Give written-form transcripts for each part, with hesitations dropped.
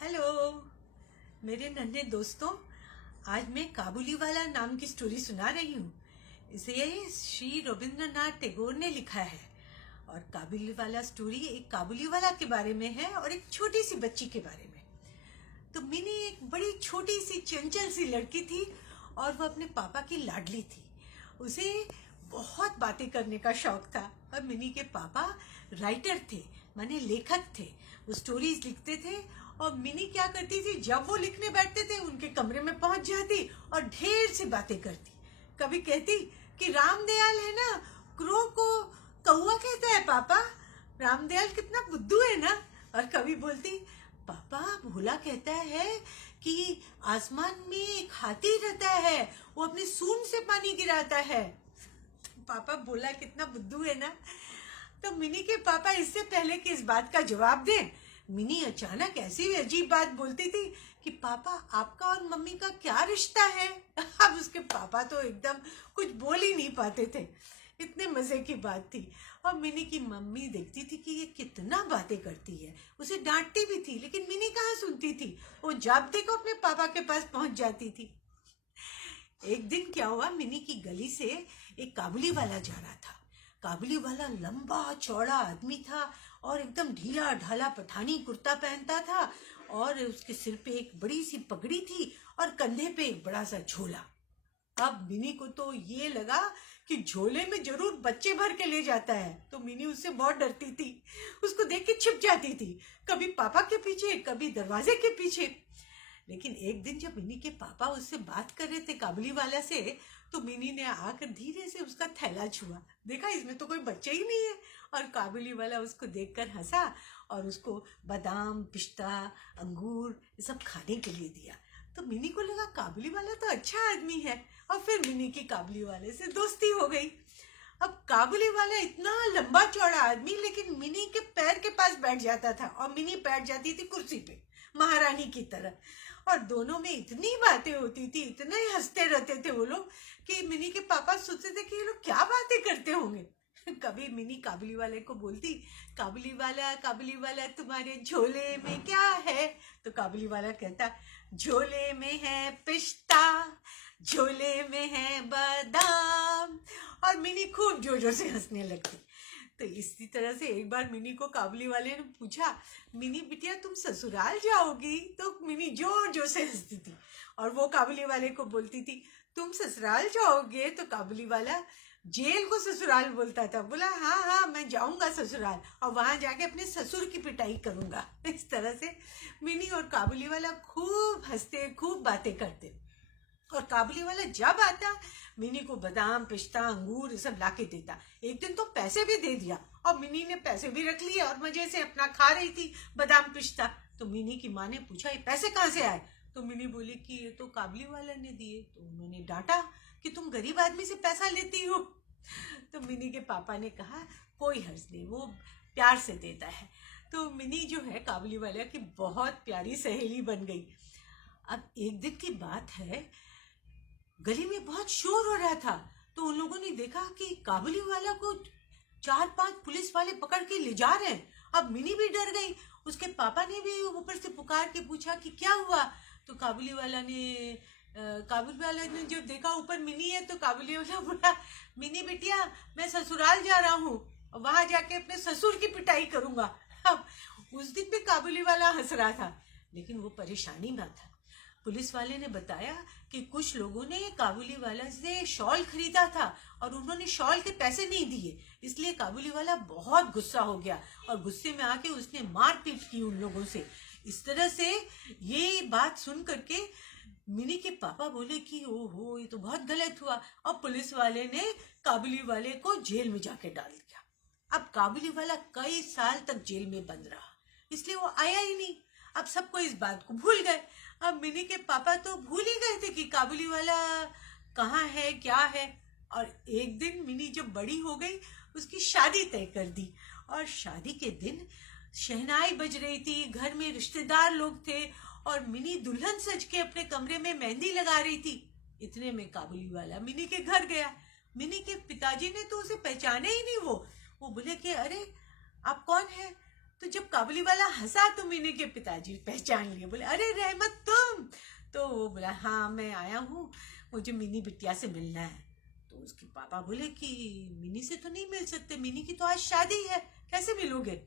Hello मेरे नन्हे दोस्तों। आज मैं काबुली वाला नाम की स्टोरी सुना रही हूँ। इसे श्री रविंद्रनाथ टैगोर ने लिखा है। और काबुली वाला स्टोरी एक काबुली वाला के बारे में है और एक छोटी सी बच्ची के बारे में। तो मिनी एक बड़ी छोटी सी चंचल सी लड़की थी और वो अपने पापा की लाडली थी। उसे बहुत बातें करने का शौक था और मिनी के पापा राइटर थे, माने लेखक थे। वो स्टोरीज लिखते थे और मिनी क्या करती थी, जब वो लिखने बैठते थे उनके कमरे में पहुंच जाती और ढेर सी बातें करती। कभी कहती कि रामदयाल है ना, क्रो को कौवा कहता है पापा, रामदयाल कितना बुद्धू है ना। और कभी बोलती पापा भोला कहता है कि आसमान में एक हाथी रहता है, वो अपनी सूंड से पानी गिराता है। पापा भोला कितना बुद्धू है ना। तो मिनी के पापा इससे पहले कि इस बात का जवाब दें, मिनी अचानक ऐसी अजीब बात बोलती थी कि पापा आपका और मम्मी का क्या रिश्ता है। अब उसके पापा तो एकदम कुछ बोल ही नहीं पाते थे, इतने मजे की बात थी। और मिनी की मम्मी देखती थी कि ये कितना बातें करती है, उसे डांटती भी थी, लेकिन मिनी कहाँ सुनती थी। वो जब देखो अपने पापा के पास पहुंच जाती थी। एक दिन क्या हुआ, मिनी की गली से एक काबुली वाला जा रहा था। काबुली वाला लंबा चौड़ा आदमी था और एकदम ढीला ढाला पठानी कुर्ता पहनता था और उसके सिर पे एक बड़ी सी पगड़ी थी और कंधे पे एक बड़ा सा झोला। अब मिनी को तो ये लगा कि झोले में जरूर बच्चे भर के ले जाता है, तो मिनी उससे बहुत डरती थी। उसको देख के छिप जाती थी, कभी पापा के पीछे कभी दरवाजे के पीछे। लेकिन एक दिन जब मिनी के पापा उससे बात कर रहे थे काबुली वाला से, तो मिनी ने आकर धीरे से उसका थैला छुआ, देखा इसमें तो कोई बच्चे ही नहीं है। और काबुली वाला उसको देखकर हंसा और उसको बादाम पिस्ता अंगूर ये सब खाने के लिए दिया। तो मिनी को लगा काबुली वाला तो अच्छा आदमी है और फिर मिनी की काबुली वाले से दोस्ती हो गई। अब काबुली वाला इतना लंबा चौड़ा आदमी, लेकिन मिनी के पैर के पास बैठ जाता था और मिनी बैठ जाती थी कुर्सी पे महारानी की तरह। और दोनों में इतनी बातें होती थी, इतने हंसते रहते थे वो लोग कि मिनी के पापा सोचते थे कि ये लोग क्या बातें करते होंगे। कभी मिनी काबुली वाले को बोलती, काबुली वाला तुम्हारे झोले में क्या है। तो काबुली वाला कहता, झोले में है पिस्ता, झोले में है बादाम। और मिनी खूब जोर जोर से हंसने लगती। तो इसी तरह से एक बार मिनी को काबुली वाले ने पूछा, मिनी बिटिया तुम ससुराल जाओगी। तो मिनी जोर जोर से हंसती थी और वो काबुली वाले को बोलती थी, तुम ससुराल जाओगे। तो काबुली वाला जेल को ससुराल बोलता था, बोला हाँ हाँ मैं जाऊंगा ससुराल और वहां जाके अपने ससुर की पिटाई करूंगा। इस तरह से मिनी और काबुली वाला खूब हंसते खूब बातें करते। और काबुली वाला जब आता मिनी को बादाम पिस्ता अंगूर ये सब लाके देता। एक दिन तो पैसे भी दे दिया और मिनी ने पैसे भी रख लिए और मजे से अपना खा रही थी बादाम पिस्ता। तो मिनी की माँ ने पूछा ये पैसे कहाँ से आए। तो मिनी बोली कि ये तो काबुली वाला ने दिए। तो उन्होंने डांटा कि तुम गरीब आदमी से पैसा लेती हो। तो मिनी के पापा ने कहा कोई हर्ज नहीं, वो प्यार से देता है। तो मिनी जो है काबुली वाला की बहुत प्यारी सहेली बन गई। अब एक दिन की बात है, गली में बहुत शोर हो रहा था। तो उन लोगों ने देखा कि काबुली वाला को 4-5 पुलिस वाले पकड़ के ले जा रहे हैं। अब मिनी भी डर गई। उसके पापा ने भी ऊपर से पुकार के पूछा कि क्या हुआ। तो काबुली वाले ने जब देखा ऊपर मिनी है, तो काबुली वाला बोला, मिनी बिटिया मैं ससुराल जा रहा हूँ, वहां जाके अपने ससुर की पिटाई करूंगा। अब उस दिन भी काबुली वाला हंस रहा था, लेकिन वो परेशानी में था। पुलिस वाले ने बताया कि कुछ लोगों ने काबुली वाला से शॉल खरीदा था और उन्होंने शॉल के पैसे नहीं दिए, इसलिए काबुली वाला बहुत गुस्सा हो गया और गुस्से में आके उसने मारपीट की उन लोगों से। इस तरह से ये बात सुन करके मिनी के पापा बोले कि ओहो ये तो बहुत गलत हुआ और पुलिस वाले ने काबुली वाले को जेल में जाके डाल दिया। अब काबुली वाला कई साल तक जेल में बंद रहा, इसलिए वो आया ही नहीं। अब सबको इस बात को भूल गए। अब मिनी के पापा तो भूल ही गए थे कि काबुली वाला कहाँ है क्या है। और एक दिन मिनी जब बड़ी हो गई उसकी शादी तय कर दी और शादी के दिन शहनाई बज रही थी, घर में रिश्तेदार लोग थे और मिनी दुल्हन सज के अपने कमरे में मेहंदी लगा रही थी। इतने में काबुली वाला मिनी के घर गया। मिनी के पिताजी ने तो उसे पहचाने ही नहीं। वो बोले कि अरे आप कौन है। तो जब काबुली वाला हंसा तो मिनी के पिताजी पहचान लिए, बोले अरे रहमत तुम। तो वो बोला हाँ मैं आया हूँ, मुझे मिनी बिटिया से मिलना है। तो उसके पापा बोले कि मिनी से तो नहीं मिल सकते, मिनी की तो आज शादी है, कैसे मिलोगे।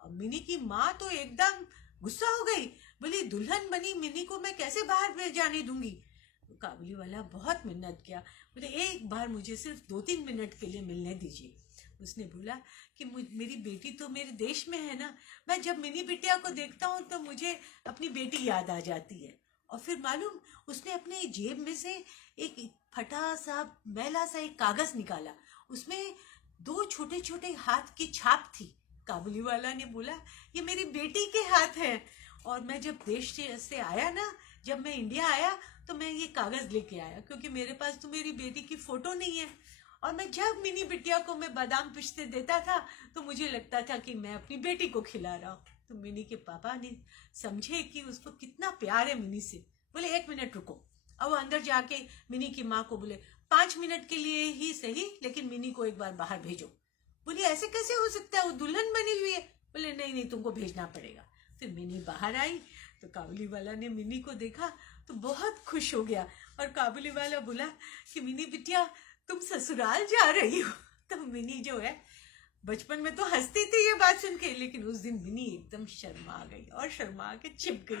और मिनी की माँ तो एकदम गुस्सा हो गई, बोली दुल्हन बनी मिनी को मैं कैसे बाहर में जाने दूंगी। तो काबुली वाला बहुत मिन्नत किया, बोले एक बार मुझे सिर्फ 2-3 मिनट के लिए मिलने दीजिए। उसने बोला कि मेरी बेटी तो मेरे देश में है ना, मैं जब मिनी बिटिया को देखता हूँ तो मुझे अपनी बेटी याद आ जाती है। और फिर मालूम, उसने अपने जेब में से एक फटा सा मैला सा एक कागज निकाला, उसमें 2 छोटे छोटे हाथ की छाप थी। काबुली वाला ने बोला ये मेरी बेटी के हाथ हैं, और मैं जब देश से आया ना, जब मैं इंडिया आया तो मैं ये कागज लेके आया, क्योंकि मेरे पास तो मेरी बेटी की फोटो नहीं है। और मैं जब मिनी बिटिया को मैं बादाम पिस्ते देता था तो मुझे लगता था कि मैं अपनी बेटी को खिला रहा हूँ। तो मिनी के पापा ने समझे कि उसको कितना प्यार है मिनी से, बोले 1 मिनट रुको। अब वो अंदर जाके मिनी की माँ को बोले 5 मिनट के लिए ही सही, लेकिन मिनी को एक बार बाहर भेजो। बोली ऐसे कैसे हो सकता है, वो दुल्हन बनी हुई है। बोले नहीं नहीं तुमको भेजना पड़ेगा। फिर मिनी बाहर आई तो काबुली वाला ने मिनी को देखा तो बहुत खुश हो गया, और काबुली वाला बोला कि मिनी बिटिया तुम ससुराल जा रही हो। तो मिनी जो है बचपन में तो हंसती थी ये बात सुन के, लेकिन उस दिन मिनी एकदम शर्मा गई और शर्मा के छिप गई।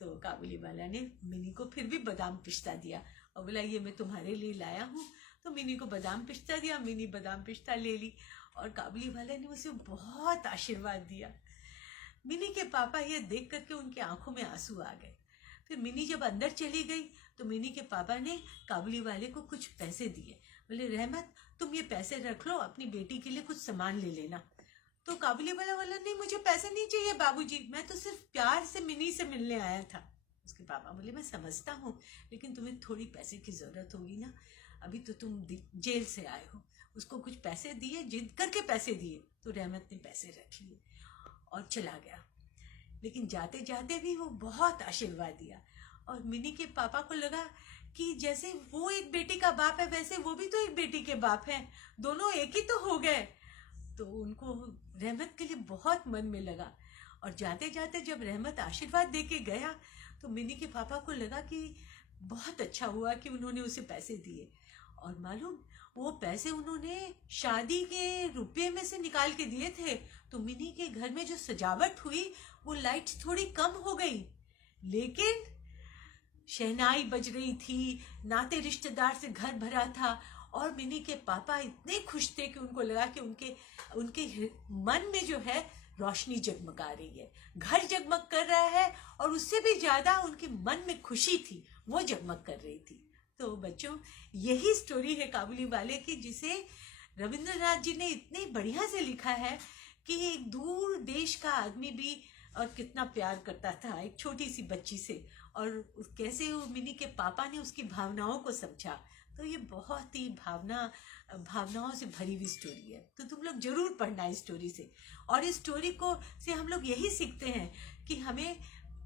तो काबुली वाला ने मिनी को फिर भी बादाम पिस्ता दिया और बोला ये मैं तुम्हारे लिए लाया हूँ। तो मिनी को बादाम पिस्ता दिया, मिनी बादाम पिस्ता ले ली, और काबुली वाला ने उसे बहुत आशीर्वाद दिया। मिनी के पापा ये देख करके उनकी आंखों में आंसू आ गए। फिर मिनी जब अंदर चली गई तो मिनी के पापा ने काबुली वाले को कुछ पैसे दिए, बोले रहमत तुम ये पैसे रख लो, अपनी बेटी के लिए कुछ सामान ले लेना। तो काबुली वाला बोला नहीं मुझे पैसे नहीं चाहिए बाबूजी, मैं तो सिर्फ प्यार से मिनी से मिलने आया था। उसके पापा बोले मैं समझता हूँ, लेकिन तुम्हें थोड़ी पैसे की जरूरत होगी ना, अभी तो तुम जेल से आए हो। उसको कुछ पैसे दिए, जिद करके पैसे दिए, तो रहमत ने पैसे रख लिए और चला गया। लेकिन जाते जाते भी वो बहुत आशीर्वाद दिया, और मिनी के पापा को लगा कि जैसे वो एक बेटी का बाप है वैसे वो भी तो एक बेटी के बाप हैं, दोनों एक ही तो हो गए। तो उनको रहमत के लिए बहुत मन में लगा, और जाते जाते जब रहमत आशीर्वाद देके गया तो मिनी के पापा को लगा कि बहुत अच्छा हुआ कि उन्होंने उसे पैसे दिए। और मालूम वो पैसे उन्होंने शादी के रुपये में से निकाल के दिए थे। तो मिनी के घर में जो सजावट हुई वो लाइट्स थोड़ी कम हो गई, लेकिन शहनाई बज रही थी, नाते रिश्तेदार से घर भरा था, और मिनी के पापा इतने खुश थे कि उनको लगा कि उनके मन में जो है रोशनी जगमगा रही है, घर जगमग कर रहा है, और उससे भी ज्यादा उनके मन में खुशी थी, वो जगमग कर रही थी। तो बच्चों यही स्टोरी है काबुली वाले की, जिसे रविंद्रनाथ जी ने इतने बढ़िया से लिखा है कि एक दूर देश का आदमी भी और कितना प्यार करता था एक छोटी सी बच्ची से, और कैसे वो मिनी के पापा ने उसकी भावनाओं को समझा। तो ये बहुत ही भावनाओं से भरी हुई स्टोरी है, तो तुम लोग जरूर पढ़ना इस स्टोरी से। और इस स्टोरी को से हम लोग यही सीखते हैं कि हमें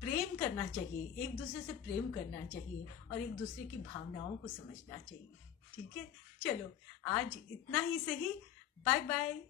प्रेम करना चाहिए, एक दूसरे से प्रेम करना चाहिए, और एक दूसरे की भावनाओं को समझना चाहिए। ठीक है, चलो आज इतना ही सही, बाय बाय।